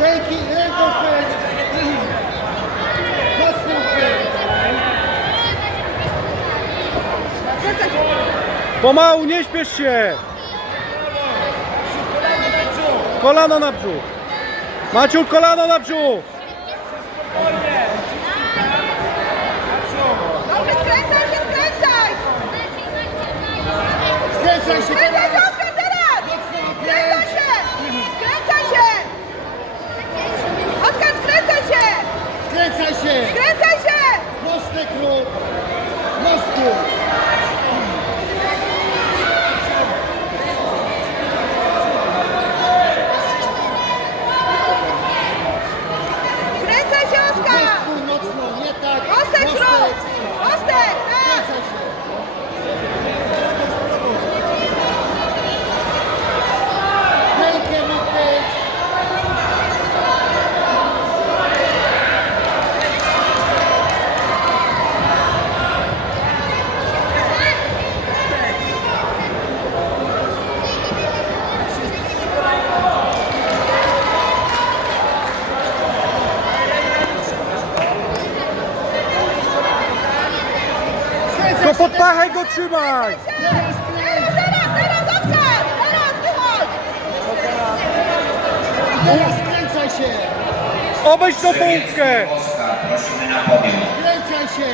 Ręką chwyć! Mocno chwyć! Pomału, nie śpiesz się! Kolano na brzuch! Maciu, kolano na brzuch! Dobrze, skręcaj się, skręcaj! Skręcaj się Skręcaj się, teraz! Oskar, teraz! Skręcaj się! Skręcaj się! Oskar, skręcaj się! Skręcaj się! Skręcaj się! Mostek rób! Mostku! Skręcaj się, Oskar! Mostku mocno, nie tak! Mostek zrób! Mostek, tak! Skręcaj się! Rękę mu chwyć! To pod pachę go trzymaj! Teraz, Oskar! Teraz, wychodź! Teraz skręcaj się! Obejdź tą połówkę! Oskar, prosimy na podium. Skręcaj się!